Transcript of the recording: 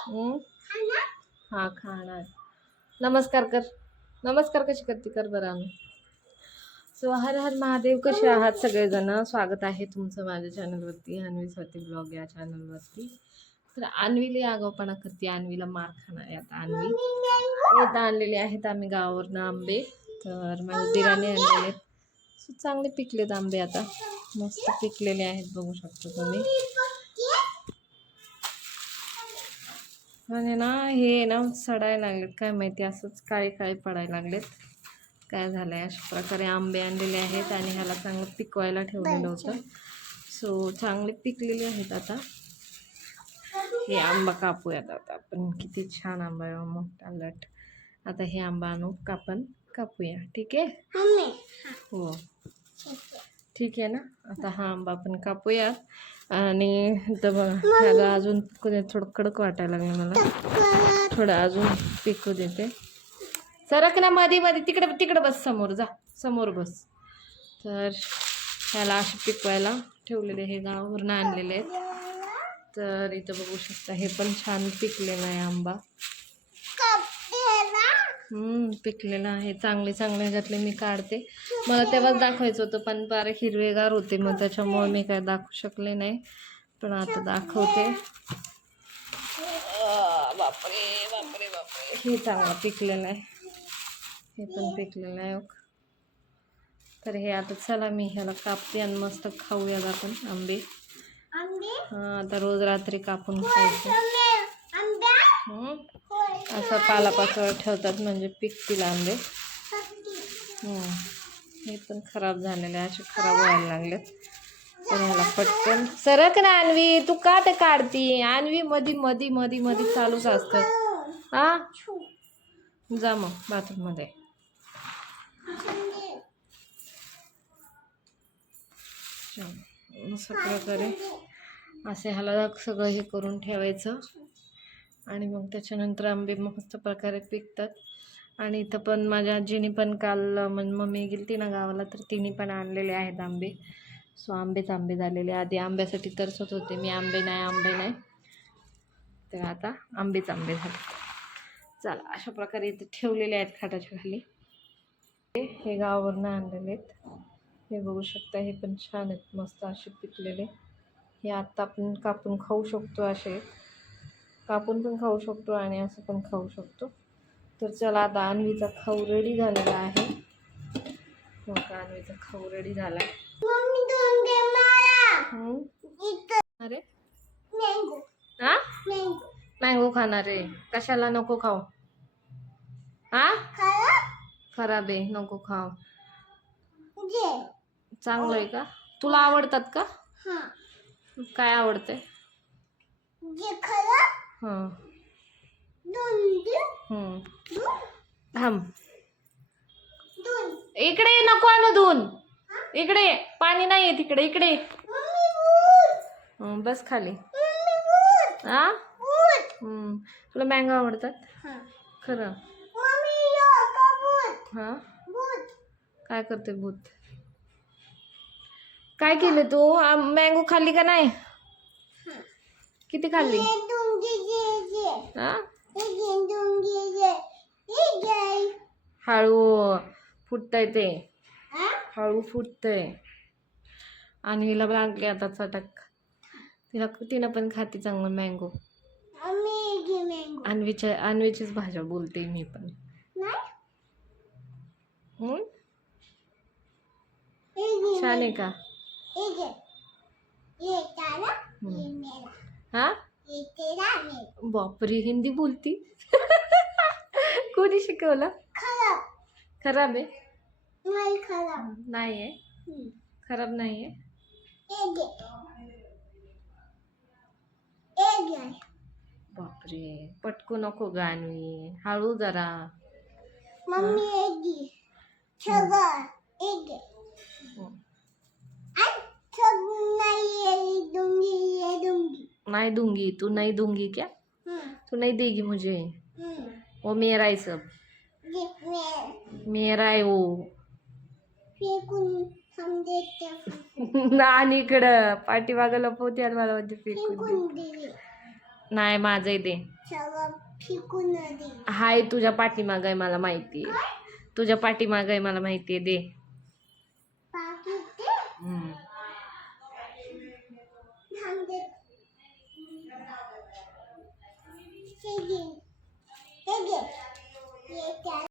हं? हा खाणार. नमस्कार कर. नमस्कार कशी करते? कर बरं आम्ही सो हर हर महादेव कसे आहात सगळेजण? स्वागत आहे तुमचं माझ्या चॅनलवरती अन्वी स्वाती ब्लॉग या चॅनलवरती तर अन्वीला आगावपणा करते अन्वीला मार खाणार आता अन्वी. इथं आणलेले आहेत आम्ही गावावरनं आंबे. तर माझ्या दिराने आणलेले आहेत. सो चांगले पिकलेत आंबे आता. मस्त पिकलेले आहेत बघू शकता तुम्ही. आणि ना हे ना सडायला लागलेत. काय माहिती असंच काळे काळे पडायला लागलेत. काय झालं आहे अशा प्रकारे आंबे आणलेले आहेत आणि ह्याला चांगलं पिकवायला ठेवलेलं होतं. सो चांगले पिकलेले आहेत आता. हे आंबा कापूयात आता आपण. किती छान आंबा आहे मोठा लट. आता हे आंबा आणू कापण कापूया. ठीक आहे? हो. ठीक आहे ना? आता हा आंबा आपण कापूया आणि इथं बघा ह्याला अजून दे थोडं कडक वाटायला लागलं मला. थोडं अजून पिकू देते. सरक ना मध्ये मध्ये तिकडे तिकडे बस समोर जा. समोर बस. तर ह्याला असे पिकवायला ठेवलेले हे गावावरून आणलेले आहेत. तर इथं बघू शकता हे पण छान पिकलेलं आहे आंबा. पिकलेलं आहे. चांगले चांगले ह्याच्यातले मी काढते. मला तेव्हाच दाखवायचं होतं पण बारीक हिरवेगार होते. मग त्याच्यामुळे मी काय दाखवू शकले नाही. पण आता दाखवते. बापरे बापरे बापरे. हे चांगलं पिकलेलं आहे. हे पण पिकलेलं आहे. तर हे आता चला मी ह्याला कापते आणि मस्त खाऊयात आपण आंबे. हां आता रोज रात्री कापून खायचं. हं? असं पालापाचोळा ठेवतात म्हणजे पिकतील आंबे. हे पण खराब झालेले असे खराब व्हायला लागलेत. तर ह्याला पटकन. सरक ना आणवी तू का ते काढती. आणवी मधी मधी मधी मधी चालूच असतं हा? जा मग बाथरूममध्ये छान. अशा प्रकारे असे ह्याला सगळं हे करून ठेवायचं. आणि मग त्याच्यानंतर आंबे मस्त प्रकारे पिकतात. आणि इथं पण माझ्या आजीने पण काल म्हणजे मम्मी गेली ती ना गावाला तर तिने पण आणलेले आहेत आंबे. सो आंबेच आंबे झालेले. आधी आंब्यासाठी तरसत होते. मी आंबे नाही आंबे नाही. तर आता आंबेच आंबे झाले. चला अशा प्रकारे इथे ठेवलेले आहेत खाटाच्या खाली. हे गावावरनं आणलेले आहेत. हे बघू शकता हे पण छान आहेत. मस्त असे पिकलेले. हे आत्ता आपण कापून खाऊ शकतो असे. कापून पण खाऊ शकतो आणि असं पण खाऊ शकतो. तर चला आता अन्वीचा खाऊ रेडी झालेला आहे. हो का अन्वीचा खाऊ रेडी झाला. अरे? हा मँगो खाणार आहे. कशाला नको खाऊ? हा खराब आहे. नको खाऊ. चांगलं आहे का? तुला आवडतात का? काय आवडते. थांब. इकडे ये, नको आणू धुवून. इकडे. पाणी नाही आहे तिकडे इकडे बस खाली. हा. तुला मँगो आवडतात? खरं. हा? काय करते भूत? काय केले तू? मँगो खाल्ली का नाही? किती खाल्ली? हा? हळू फुटतंय ते. हळू फुटतंय. आणि हिला लागले आता चटक. तिला तिनं पण खाते चांगलं मँगो अन्वीच्या अन्वीचीच भाषा बोलते मी पण? छान आहे का. हा बापरे हिंदी बोलती? कोणी शिकवलं? खराब. आहे? नाही आहे? खराब नाही आहे? बापरे पटकू नको गाणी. हळू जरा. मम्मी हं. नाही दूंगी ये दूंगी नहीं दूंगी तू नहीं दूंगी क्या? तू नहीं देगी मुझे. वो मेरा है सब. मेरा. आहे वो. आणि इकडं पाठीमागं लपवते आणि मला म्हणते फेकून दे. नाही माझं दे. हाय तुझ्या पाठीमाग आहे मला माहिती आहे. तुझ्या पाठीमाग आहे मला माहिती आहे दे. पाकिट दे? हम्म. Peguei. Peguei. E eu.